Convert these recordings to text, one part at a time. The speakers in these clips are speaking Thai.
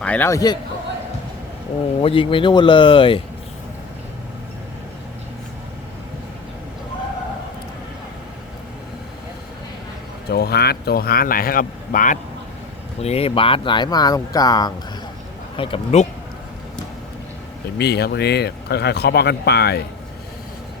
ไปแล้วไอ้เฮียโอ้ยิงไปนู่นเลย โจฮาร์ดโจฮาร์ดไหลให้กับบาสตรงนี้บาสไหลมาตรงกลาง ให้กับนุกเอมี่ครับตรงนี้ค่อยๆเคาะบอลกันไป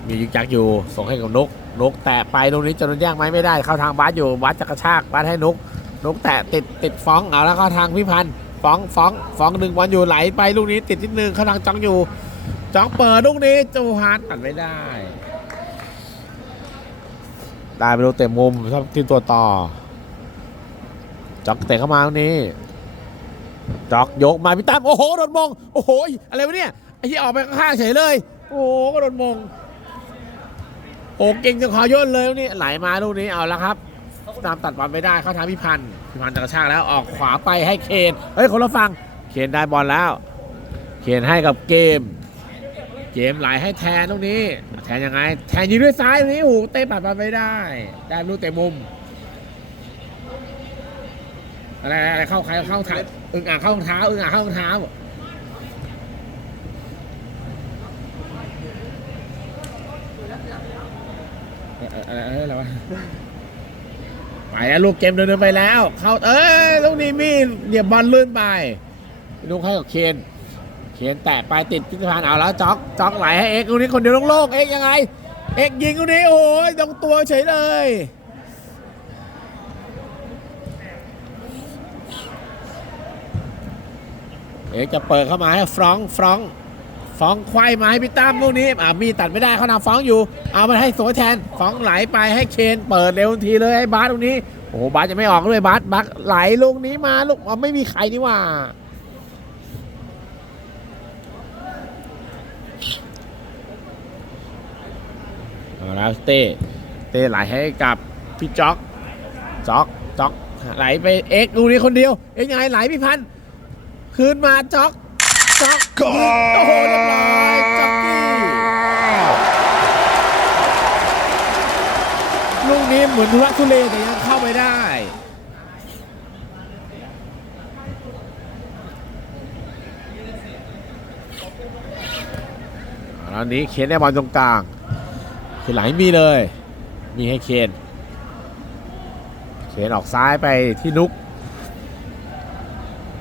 มียึกยักอยู่ส่งให้กับนกนกแตะไปตรงนี้จะโดนแย่งไหมไม่ได้เข้าทางบาสอยู่บาสจะกระชากบาสให้นกนกแตะติดติดฟ้องเอาแล้วเข้าทางพิพันธ์ ฟ้องฟ้องฟ้องดึงบอลอยู่ไหลไปลูกนี้ติดนิดนึงข้าทางจ้องอยู่จ้องเปิดลูกนี้โจฮาร์ดตัดไม่ได้ ได้ไปลูกเตะมุมชอบทีตัวต่อจ็อกเตะเข้ามาตรงนี้จ็อกยกมาพี่ตั้มโอ้โหโดนมงโอ้โหอะไรวะเนี่ยไอ้ที่ออกไปข้างเฉยเลย โอ้โหก็โดนมงโอ้เก่งจังขอย่นเลยลูกนี้ไหลมาลูกนี้เอาล้วครับ ตามตัดบอลไม่ได้เข้าทางพิพันธ์พิพันธ์จะกระชากแล้วออกขวาไปให้เคนเฮ้ยคนละฝั่งเคนได้บอลแล้ว เคนให้กับเกม เกมไหลให้แทนตรงนี้ แทนยังไง แทนยิงด้วยซ้ายตรงนี้โอ้โหเตะปัดไปไม่ได้ ได้ไม่รู้เตะมุมอะไรอะไรเข้าใครเข้าเท้าอึ่งอ่างเข้าเท้าอึ่งอ่างเข้าเท้าอะไรอะไรวะ ไปแล้วลูกเกมเดินไปแล้ว เข้าเอ้ยลูกนี้มีเหยียบบอลลื่นไปลูกให้กับเคนเขียนแตะไปติดพิธภัณฑ์เอาแล้วจ็อกจ็อกไหลให้เอ็กซ์ตรงนี้คนเดียวโล่งๆเอ็กยังไง เอ็กยิงตรงนี้โอ้ยตรงตัวเฉยเลยเอ็กจะเปิดเข้ามาให้ฟรองฟรอง ฟรองควายมาให้พี่ตั้มลูกนี้อ่ามีตัดไม่ได้เขานำฟรองอยู่ เอามาให้สวยแทนฟรองไหลไปให้เคนเปิดเร็วทันทีเลยให้บาสตรงนี้โอ้โหบาสจะไม่ออกด้วยบาสบาสไหลลูกนี้มาลูกอ๋อไม่มีใครนี่ว่าเอาแล้วเต้เต้ไหลให้กับพี่จ็อกจ็อกจ็อกไหลไปเอ็กดูนี่คนเดียวเอ็กไงไหลพี่พันคืนมาจ็อก จ็อโอ้โหเรียบร้อยจ็อกกี้ลูกนี้เหมือนทุรักทุเลแต่ยังเข้าไปได้แล้วนี้เขียนได้บอลตรงกลาง คือหลมีเลย มีให้เคนเคนออกซ้ายไปที่นุก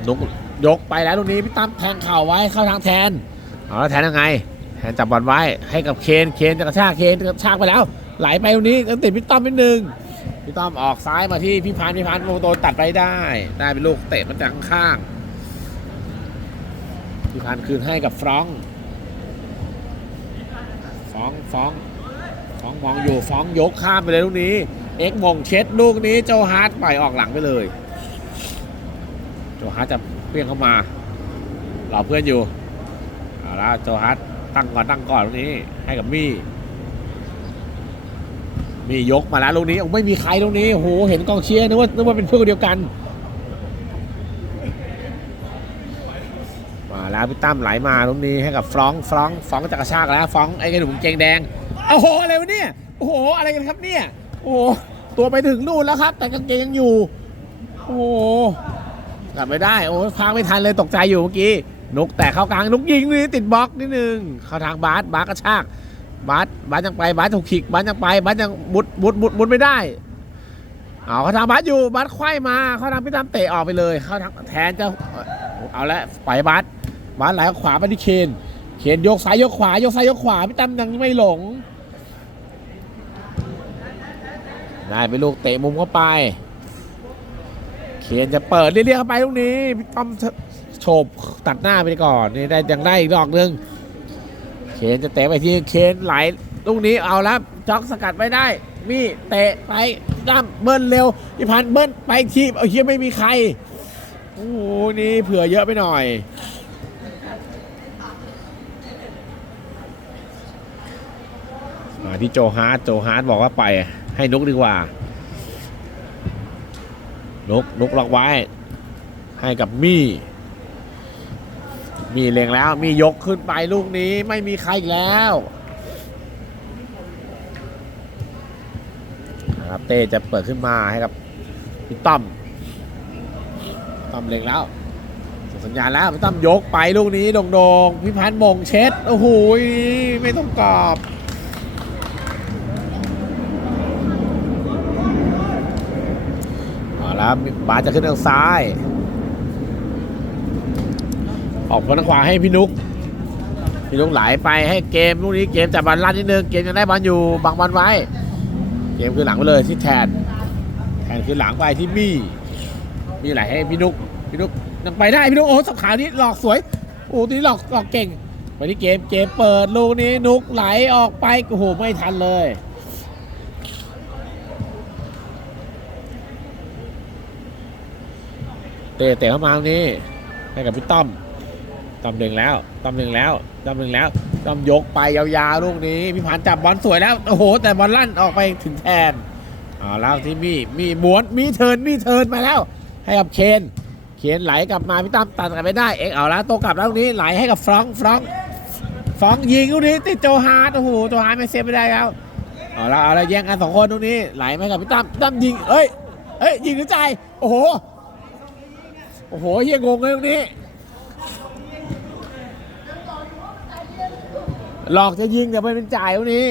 นุก ยกไปแล้วตรงนี้พี่ตั้มแทงเข่าไว้เข้าทางแทนเอาแล้วแทนยังไง แทนจับบอลไว้ให้กับเคนเคนจะกระชากเคนกระชากไปแล้ว ไหลไปตรงนี้แล้วติดพี่ตั้มนิดนึงพี่ตั้มออกซ้ายมาที่พี่พันพี่พันโมโตตัดไปได้ ได้เป็นลูกเตะมาจากข้างพี่พันคืนให้กับฟรองฟองฟองฟองมองอยู่ฟองยกข้ามไปเลยลูกนี้ เอ็กมงเช็ดลูกนี้โจฮาร์ดปล่อยออกหลังไปเลยโจฮาร์ดจะ เพี้ยงเข้ามาเราเพื่อนอยู่เอาละโจฮาร์ตั้งก่อนตั้งก่อนลูกนี้ให้กับมี่มียกมาแล้วลูกนี้ไม่มีใครลูกนี้โอ้โหเห็นกองเชียร์นึกว่านึกว่าเป็นเพื่อนเดียวกัน มาแล้วพี่ตั้มไหลมาตรงนี้ให้กับฟรองฟรองฟรองจะกระชากแล้วฟรองไอ้กระหนุ่มเกงแดงโอ้โหอะไรวะเนี่ยโอ้โหอะไรกันครับเนี่ยโอ้โหตัวไปถึงนู่นแล้วครับ แต่กางเกงยังอยู่ โอ้โห กลับไม่ได้ โอ้ยพางไม่ทันเลยตกใจอยู่เมื่อกี้นกแตะเข้ากลางนกยิงนี่ติดบล็อกนิดนึงเข้าทางบาสบาสกระชากบาสบาสยังไปบาสถูกขิกบาสยังไปบาสยังบุดบุดบุดบุดไม่ได้เอาเข้าทางบาสอยู่บาสไขว้มาเข้าทางพี่ตั้มเตะออกไปเลยเข้าทางแทนจะเอาละปล่อยบาสบาสไหลขวาไปที่เคนเคนยกซ้ายยกขวายกซ้ายยกขวาพี่ตั้มยังไม่หลงได้ไปลูกเตะมุมเข้าไป เคนจะเปิดเรียกๆเข้าไปตรงนี้พี่ต้อมโฉบตัดหน้าไปก่อนนี่ได้ยังได้อีกดอกหนึ่งเคนจะเตะไปที่เคนไหลลูกนี้เอาแล้วจ็อกสกัดไม่ได้ มีเตะไปด้มเบิ้ลเร็วพี่พันธ์เบิ้ลไปทีเอาเฮียไม่มีใครโอ้โหนี่เผื่อเยอะไปหน่อยมาที่โจฮาร์ดโจฮาร์ดบอกว่าไปให้นุกดีกว่า นุกนุกล็อกไว้ ให้กับมี่มีเล็งแล้วมียกขึ้นไปลูกนี้ไม่มีใครอีกแล้วนะครับเต้จะเปิดขึ้นมาให้กับพี่ตั้มตั้มเล็งแล้วส,สัญญาณแล้วพี่ตั้มยกไปลูกนี้โด่งๆพี่พันธ์มงเช็ดโอ้โหไม่ต้องกรอบ เอาละบาสจะขึ้นทางซ้าย ออกบอลทางขวาให้พี่นุกพี่นุกไหลไปให้เกมลูกนี้เกมจับบอลลั่นนิดนึงเกมยังได้บอลอยู่บังบอลไว้ เกมคือหลังไปเลยที่แทน แทนคือหลังไปที่มี่มีไหลให้พี่นุกพี่นุกยังไปได้พี่นุกโอ้สับขานี้หลอกสวยโอ้โหตัวนี้หลอกหลอกเก่งไปที่เกมเกมเปิดลูกนี้นุกไหลออกไปโอ้โหไม่ทันเลย เตะเตะเข้ามาตรงนี้ให้กับพี่ต้อมต้อมหนึ่งแล้วต้อมหนึ่งแล้วต้อมหนึ่งแล้วต้อมยกไปยาวๆลูกนี้พี่ผานจับบอลสวยแล้วโอ้โห แต่บอลลั่นออกไปถึงแทนเอาแล้วที่มีมีม้วนมีเทินมีเทินมาแล้ว ให้กับเคนเคนไหลกลับมาพี่ตั้มตัดกลับไม่ได้เอ็กเอาแล้วโตกลับแล้วลูกนี้ไหลให้กับฟรองก์ฟรองก์ฟรองก์ยิงลูกนี้ติดโจฮาร์ดโอ้โหโจฮาร์ดไม่เซฟไม่ได้แล้วเอาแล้วเอาแล้วแย่งกันสองคนลูกนี้ไหลมาให้กับพี่ตั้มพี่ตั้มยิงเอ้ยเอ้ยยิงหรือใจโอ้โห โอ้โหเฮียงงเลยตรงนี้ หลอกจะยิงแต่ไม่เป็นจ่ายตรงนี้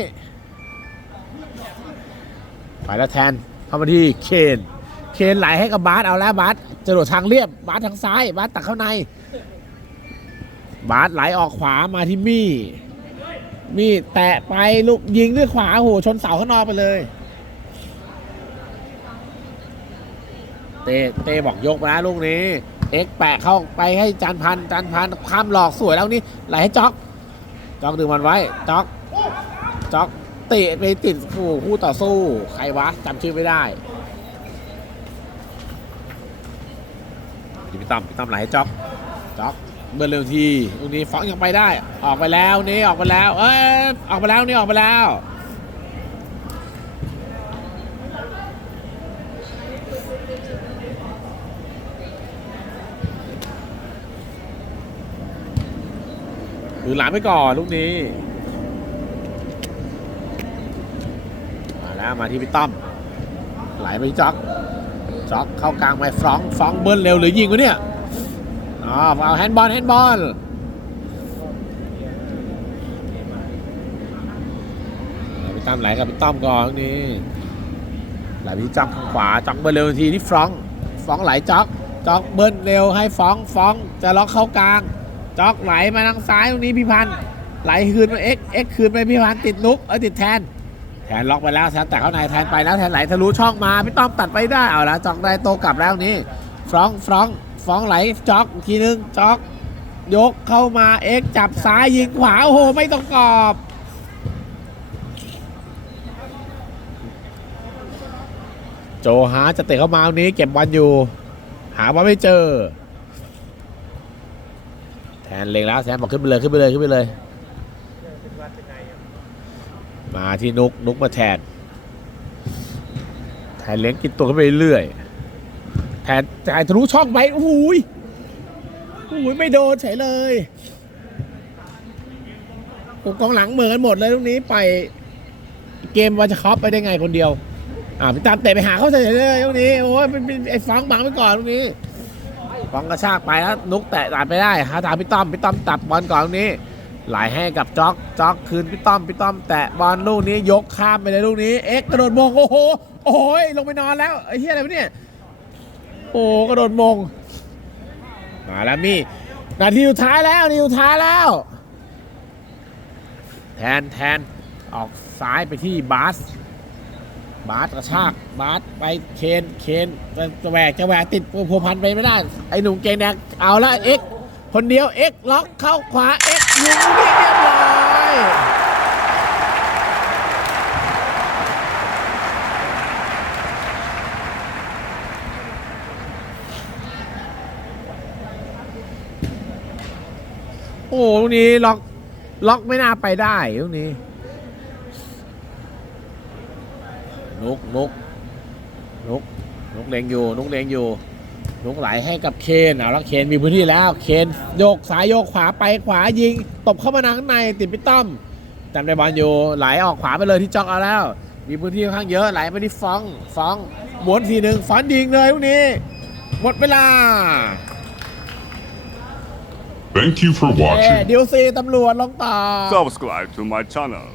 ไปแล้วแทนเข้ามาที่เคนเคนไหลให้กับบาสเอาแล้วบาสจะโดดทางเรียบบาสทางซ้ายบาสตักเข้าใน บาสไหลออกขวามาที่มี่ มี่แตะไปลูกยิงด้วยขวาโอ้โหชนเสาข้างนอกไปเลย เต้เต้บอกยกมาลูกนี้ เอ็กแปะเข้าไปให้จานพันจานพันข้ามหลอกสวยแล้วนี่ไหลให้จ็อกจ็อกดึงมันไว้จ็อกจ็อกเตะไปติดคู่คู่ต่อสู้ ใครวะจำชื่อไม่ได้พี่ตั้มพี่ตั้มไหลให้จ็อกจ็อกเมื่อเร็วทีลูกนี้ฟ้องยังไปได้ ออกไปแล้วนี่ออกไปแล้ว เอ้ยออกไปแล้วนี่ออกไปแล้ว หรือหลานไปก่อนลูกนี้ มาแล้วมาที่พี่ต้อมไหลไปจ็อกจ็อกเข้ากลางไปฟรองก์ฟรองก์เบิ้ลเร็วหรือยิงวะเนี่ยอ๋อเอาแฮนด์บอลแฮนด์บอลพี่ต้อมไหลกับพี่ต้อมก่อนลูกนี้ไหลไปที่จ็อกทางขวาจ็อกเบิ้ลเร็วทีที่ฟรองก์ฟรองก์ไหลจ็อกจ็อกเบิ้ลเร็วให้ฟรองก์ฟรองก์จะล็อกเข้ากลาง จ็อกไหลมาทางซ้ายตรงนี้พี่พันธ์ไหลคืนมาเอ็กเอ็กคืนไปพี่พันธ์ติดนุกเออติดแทน แทนล็อกไปแล้วแทนแต่เข้าในแทนไปแล้วแทนไหลทะลุช่องมาพี่ต้อมตัดไปได้เอาละจ็อกได้โตกลับแล้วนี้ฟรองฟรองฟรองไหลจ็อกอีกทีนึงจ็อก ยกเข้ามาเอ็กจับซ้ายยิงขวาโอ้โหไม่ต้องกรอบโจฮาจะเตะเข้ามาตรงนี้เก็บบอลอยู่ หาบอลไม่เจอ แทนเล็งแล้วแทนบอกขึ้นไปเลยขึ้นไปเลยขึ้นไปเลย มาที่นุกนุกมาแทน แทนเลี้ยงกินตัวขึ้นไปเรื่อยแทนแทนทะลุช่องไปโอ้โหยโอ้โหยไม่โดนเฉยเลยกองหลังเหมือนกันหมดเลยตรงนี้ไปเกมวันจะคอปไปได้ไงคนเดียว อ่าพี่ตามเตะไปหาเขาเฉยเลยตรงนี้โอ้ยเป็นไอ้ฟังบังไปก่อนตรงนี้ ฟองกระชากไปแล้วนุกแตะตัดไปได้หาทางพี่ต้อมพี่ต้อมตัดบอลก่อนตรงนี้ ไหลให้กับจ็อกจ็อกคืนพี่ต้อมพี่ต้อมแตะบอลลูกนี้ยกข้ามไปเลยลูกนี้ เอ็กกระโดดมงโอ้โหโอ้โหลงไปนอนแล้วไอ้เหี้ยอะไรวะเนี่ยโอ้กระโดดมงมาแล้วมี่นาทีสุดท้ายแล้วนาทีสุดท้ายแล้ว แทนแทนออกซ้ายไปที่บาส บาสกระชากบาสไปเคนเคนจะแหวกจะแหวกติดพัวพันไปไม่ได้ไอ้หนุ่มเกงแดงเอาละเอ็กคนเดียวเอ็กล็อกเข้าขวาเอ็กยิงนี่เรียบร้อยโอ้โหลูกนี้ล็อกล็อกไม่น่าไปได้ลูกนี้ นุกนุกนุกนุกเลงอยู่นุกเลงอยู่นุกไหลให้กับเคนเอาแล้วเคนมีพื้นที่แล้ว เคนโยกซ้ายโยกขวาไปขวายิง ตบเข้ามาทางข้างในติดพี่ต้อมจำได้บอลอยู่ไหลออกขวาไปเลยที่จ็อกเอาแล้ว มีพื้นที่ค่อนข้างเยอะไหลไปที่ฟองฟองหมุนทีหนึ่งฟอนยิงเลยพวกนี้ หมดเวลา Thank you for เอ้ watching. ดิวซีตำรวจลงต่อ Subscribe to my channel.